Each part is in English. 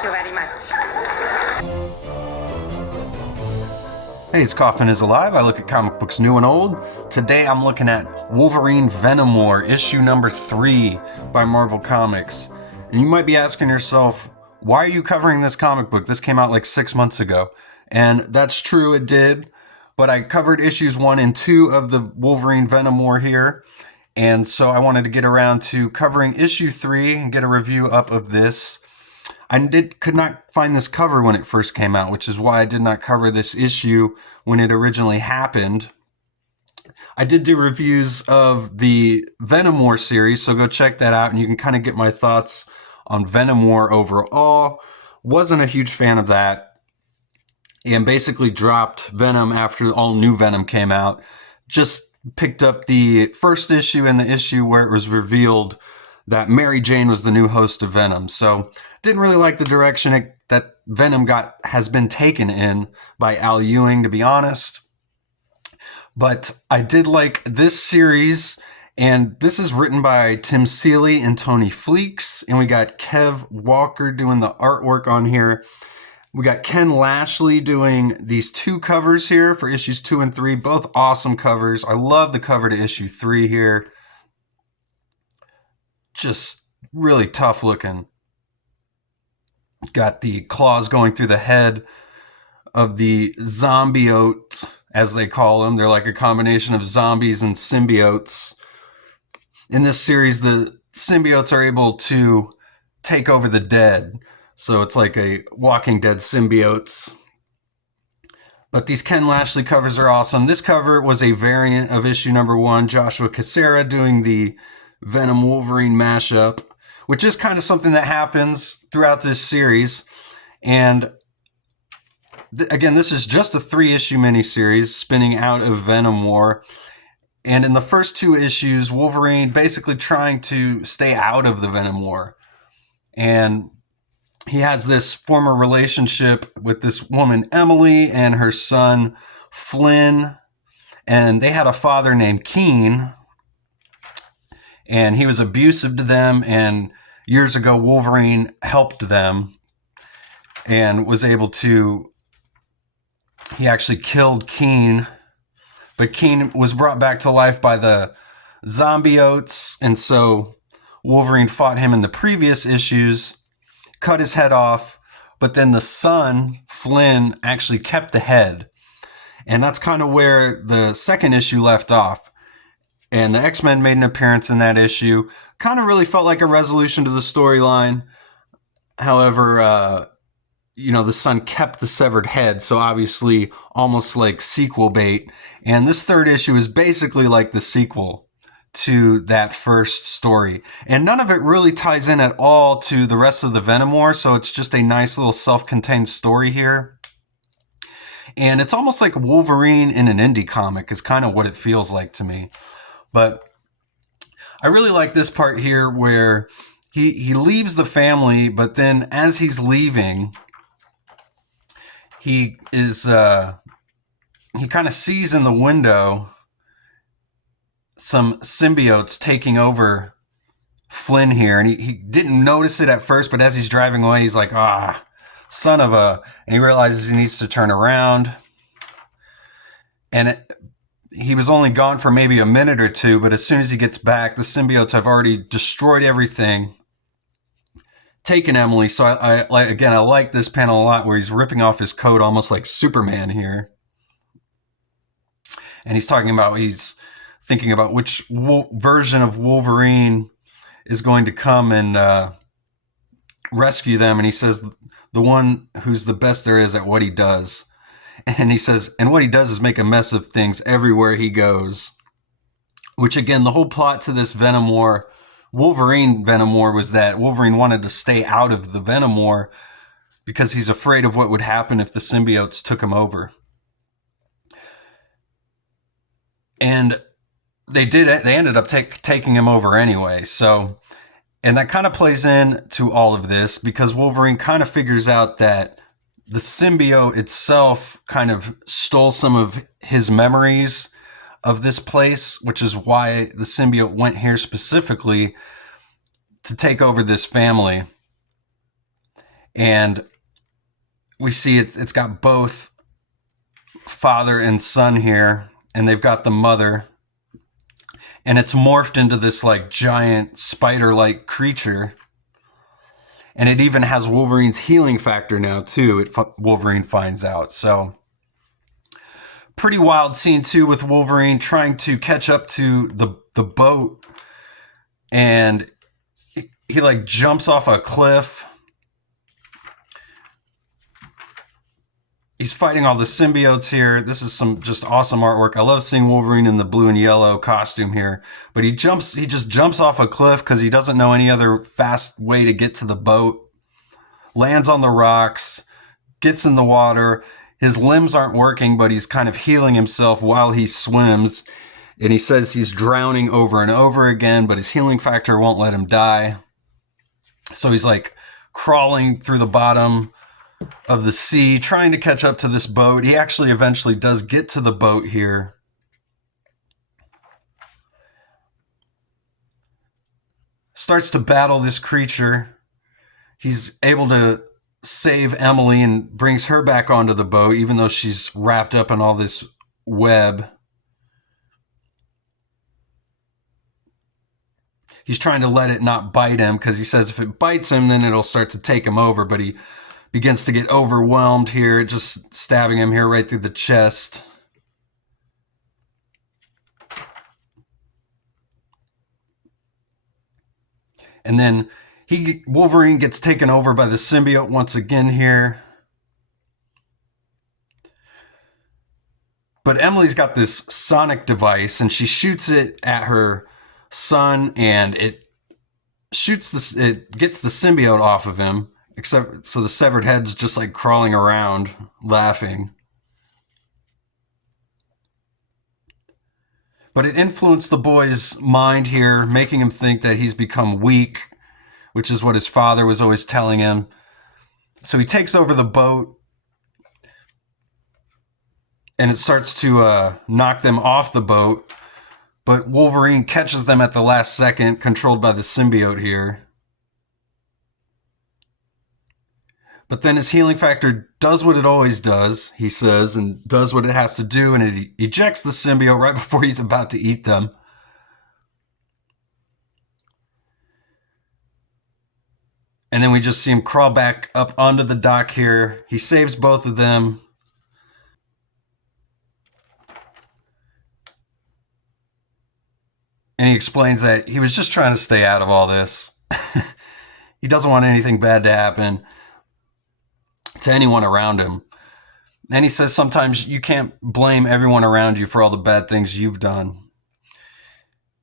Thank you very much. Hey, it's Coffin is Alive. I look at comic books new and old. Today I'm looking at Wolverine Venom War, issue number 3 by Marvel Comics. And you might be asking yourself, why are you covering this comic book? This came out like 6 months ago. And that's true, it did. But I covered issues 1 and 2 of the Wolverine Venom War here. And so I wanted to get around to covering issue 3 and get a review up of this. I could not find this cover when it first came out, which is why I did not cover this issue when it originally happened. I did do reviews of the Venom War series, so go check that out, and you can kind of get my thoughts on Venom War overall. Wasn't a huge fan of that, and basically dropped Venom after all new Venom came out. Just picked up the first issue and the issue where it was revealed that Mary Jane was the new host of Venom. So didn't really like the direction that Venom has been taken in by Al Ewing, to be honest. But I did like this series, and this is written by Tim Seeley and Tony Fleecs, and we got Kev Walker doing the artwork on here. We got Ken Lashley doing these 2 covers here for issues 2 and 3, both awesome covers. I love the cover to issue 3 here. Just really tough looking. Got the claws going through the head of the zombiote, as they call them. They're like a combination of zombies and symbiotes. In this series, the symbiotes are able to take over the dead. So it's like a Walking Dead symbiotes. But these Ken Lashley covers are awesome. This cover was a variant of issue number 1, Joshua Cassara doing the Venom Wolverine mashup, which is kind of something that happens throughout this series. And again, this is just a 3-issue miniseries spinning out of Venom War. And in the first 2 issues, Wolverine basically trying to stay out of the Venom War. And he has this former relationship with this woman, Emily, and her son, Flynn. And they had a father named Keen. And he was abusive to them, and years ago, Wolverine helped them and was able to, he actually killed Keen, but Keen was brought back to life by the zombiotes, and so Wolverine fought him in the previous issues, cut his head off, but then the son, Flynn, actually kept the head. And that's kind of where the second issue left off. And the X-Men made an appearance in that issue. Kind of really felt like a resolution to the storyline. However, the son kept the severed head, so obviously almost like sequel bait. And this third issue is basically like the sequel to that first story. And none of it really ties in at all to the rest of the Venom War, so it's just a nice little self-contained story here. And it's almost like Wolverine in an indie comic is kind of what it feels like to me. But I really like this part here where he leaves the family, but then as he's leaving, he kind of sees in the window some symbiotes taking over Flynn here. And he didn't notice it at first, but as he's driving away, he's like, son of a... And he realizes he needs to turn around. And he was only gone for maybe a minute or 2, but as soon as he gets back, the symbiotes have already destroyed everything, taken Emily. So I like this panel a lot where he's ripping off his coat almost like Superman here. And he's thinking about which version of Wolverine is going to come and rescue them. And he says, the one who's the best there is at what he does. And he says, and what he does is make a mess of things everywhere he goes. Which, again, the whole plot to this Venom War, Wolverine Venom War, was that Wolverine wanted to stay out of the Venom War because he's afraid of what would happen if the symbiotes took him over. And they did it. They ended up taking him over anyway. So, and that kind of plays into all of this because Wolverine kind of figures out that the symbiote itself kind of stole some of his memories of this place, which is why the symbiote went here specifically to take over this family. And we see it's got both father and son here, and they've got the mother, and it's morphed into this like giant spider-like creature. And it even has Wolverine's healing factor now too. Wolverine finds out. So pretty wild scene too, with Wolverine trying to catch up to the boat, and he like jumps off a cliff. He's fighting all the symbiotes here. This is some just awesome artwork. I love seeing Wolverine in the blue and yellow costume here. But he just jumps off a cliff because he doesn't know any other fast way to get to the boat. Lands on the rocks, gets in the water. His limbs aren't working, but he's kind of healing himself while he swims. And he says he's drowning over and over again, but his healing factor won't let him die. So he's like crawling through the bottom of the sea, trying to catch up to this boat. He actually eventually does get to the boat here. Starts to battle this creature. He's able to save Emily and brings her back onto the boat, even though she's wrapped up in all this web. He's trying to let it not bite him because he says if it bites him, then it'll start to take him over, but he begins to get overwhelmed here, just stabbing him here right through the chest. And then Wolverine gets taken over by the symbiote once again here. But Emily's got this sonic device, and she shoots it at her son, and it gets the symbiote off of him. Except, so the severed head's just like crawling around, laughing. But it influenced the boy's mind here, making him think that he's become weak, which is what his father was always telling him. So he takes over the boat, and it starts to knock them off the boat. But Wolverine catches them at the last second, controlled by the symbiote here. But then his healing factor does what it always does, he says, and does what it has to do, and it ejects the symbiote right before he's about to eat them. And then we just see him crawl back up onto the dock here. He saves both of them. And he explains that he was just trying to stay out of all this. He doesn't want anything bad to happen to anyone around him. And he says sometimes you can't blame everyone around you for all the bad things you've done.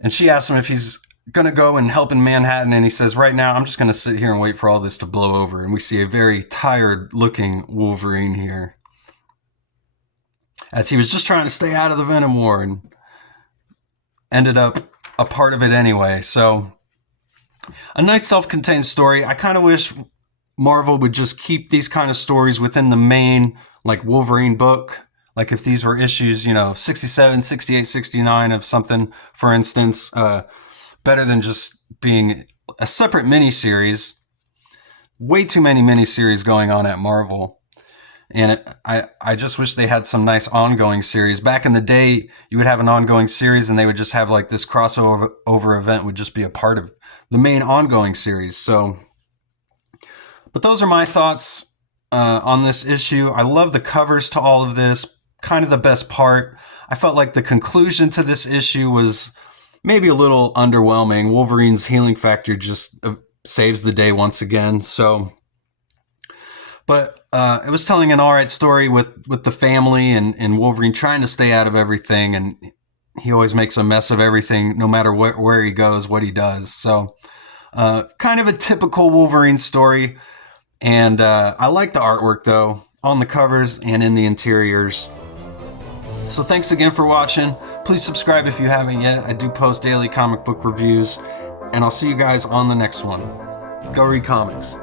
And she asks him if he's going to go and help in Manhattan, and he says, right now, I'm just going to sit here and wait for all this to blow over. And we see a very tired-looking Wolverine here, as he was just trying to stay out of the Venom War and ended up a part of it anyway. So, a nice self-contained story. I kind of wish Marvel would just keep these kind of stories within the main, like, Wolverine book. Like, if these were issues, 67, 68, 69 of something, for instance, better than just being a separate miniseries. Way too many miniseries going on at Marvel. And I just wish they had some nice ongoing series. Back in the day, you would have an ongoing series and they would just have like this crossover event would just be a part of the main ongoing series. So, but those are my thoughts on this issue. I love the covers to all of this. Kind of the best part. I felt like the conclusion to this issue was maybe a little underwhelming. Wolverine's healing factor just saves the day once again. So, but it was telling an all right story with the family and Wolverine trying to stay out of everything, and he always makes a mess of everything, no matter where he goes, what he does. So, kind of a typical Wolverine story, and I like the artwork though on the covers and in the interiors. So thanks again for watching. Please subscribe if you haven't yet. I do post daily comic book reviews, and I'll see you guys on the next one. Go read comics.